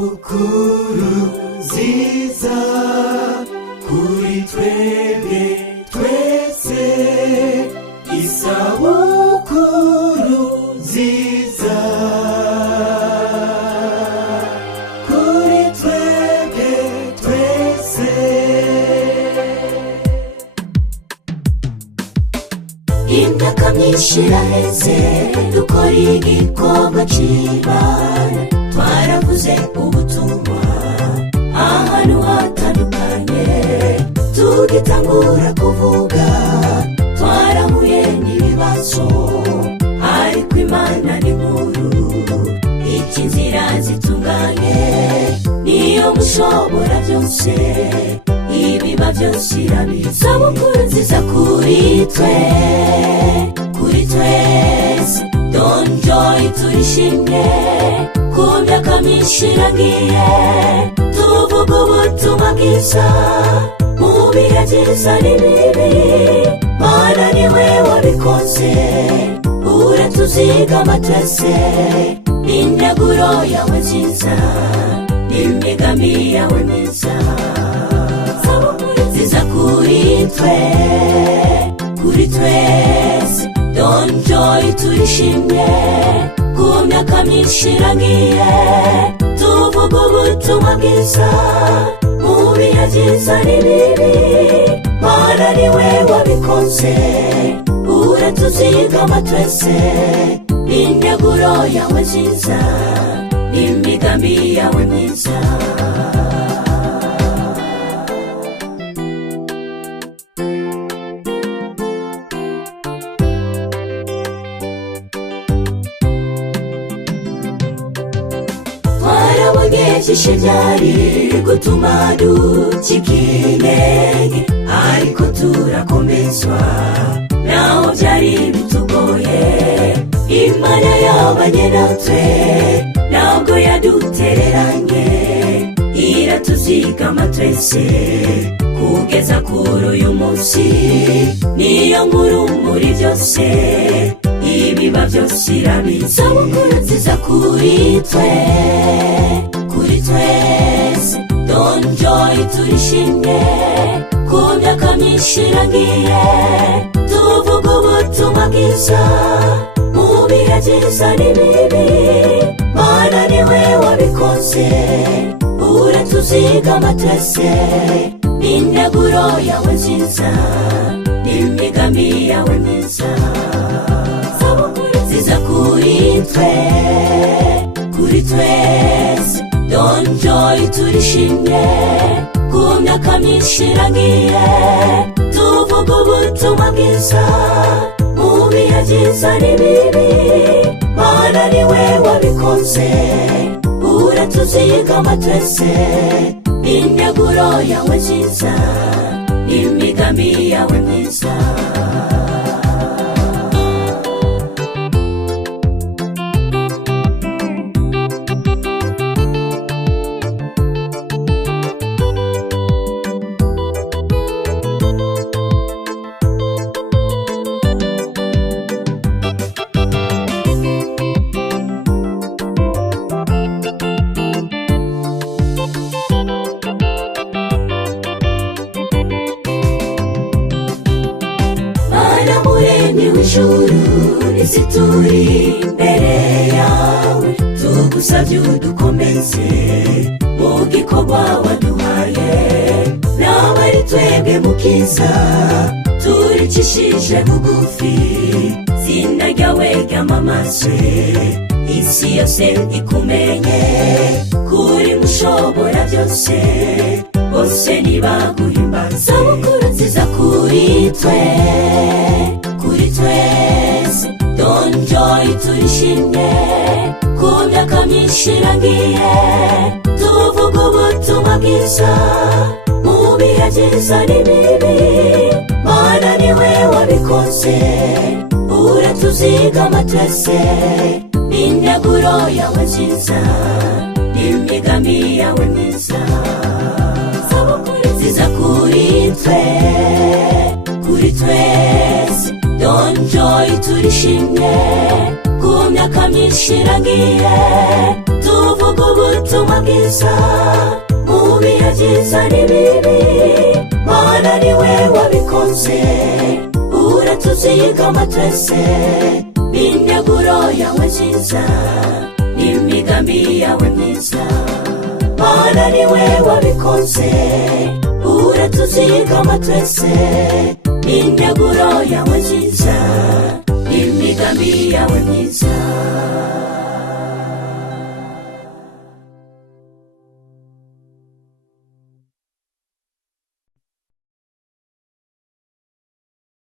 isabukuru nziza kuri twebwe twese, isabukuru nziza kuri twebwe twese. Imyaka myinshi iraheze dukora igikorwa c'Imana, twaravuze ubutumwa ahantu hatandukanye, tugitangura kuvuga twarahuye n'ibibazo, ariko Imana ni nkuru, ica inzira zitunganye, niyo mushobora byose, ibiba byose irabizi. Isabukuru nziza kuri twe, kuri twese, Don Joy turishimye, ku myaka myinshi iragiye, tuvuga ubutumwa bwiza mu bihe byiza n'ibibi. Mana niwe wabikoze, uratuzigama twese, n'integuro yawe nziza, n'imigambi yawe myiza. Isabukuru nziza kuri twe, kuri twese, Don Joy turishimye, ku myaka myinshi iragiye, tuvuga ubutumwa bwiza mu bihe byiza n'ibibi. Mana niwe wabikoze, uratuzigama twese, n'integuro yawe nziza, n'imigambi yawe myiza. Byinshi byari gutuma ducika intege, ariko turakomezwa naho byari bitugoye. Imana yabanye natwe, ntabwo yadutereranye, iratuzigama twese kugeza kuri uyu munsi, niyo nkuru muri byose, ibiba byose irabizi. Isabukuru nziza kuri twe, kuri twese, Don Joy turishimye, ku myaka myinshi iragiye, tuvuga ubutumwa bwiza mu bihe byiza n'ibibi. Mana niwe wabikoze, uratuzigama twese, n'integuro yawe nziza, n'imigambi yawe myiza. Isabukuru nziza kuri twe, kuri twese, Don Joy turishimye, ku myaka myinshi iragiye, tuvuga ubutumwa bwiza mu bihe byiza n'ibibi. Mana niwe wabikoze, uratuzigama twese, n'integuro yawe nziza, n'imigambi yawe myiza. Ijuru n'isi turi imbere yawe, tugusabye udukomeze mu gikorwa waduhaye, nawe ari twebwe mukiza, turicishije bugufi, izina ryawe ryamamazwe, isi yose ikumenye, kuri mushobora byose, bose nibaguhimbaza. Isabukuru nziza kuri twe, kuri twese, Don Joy turishimye, ku myaka myinshi iragiye, tuvuga ubutumwa bwiza mu bihe byiza n'ibibi. Mana niwe wabikoze, uratuzigama twese, n'integuro yawe nziza, n'imigambi yawe myiza. Isabukuru nziza kuri twe, kuri twese, Don Joy turishimye, ku myaka myinshi iragiye, tuvuga ubutumwa bwiza mu bihe byiza n'ibibi. Mana niwe wabikoze, uratuzigama twese n'integuro yawe nziza n'imigambi yawe myiza. Mana niwe wabikoze, uratuzigama twese n'integuro yawe nziza n'imigambi yawe myiza.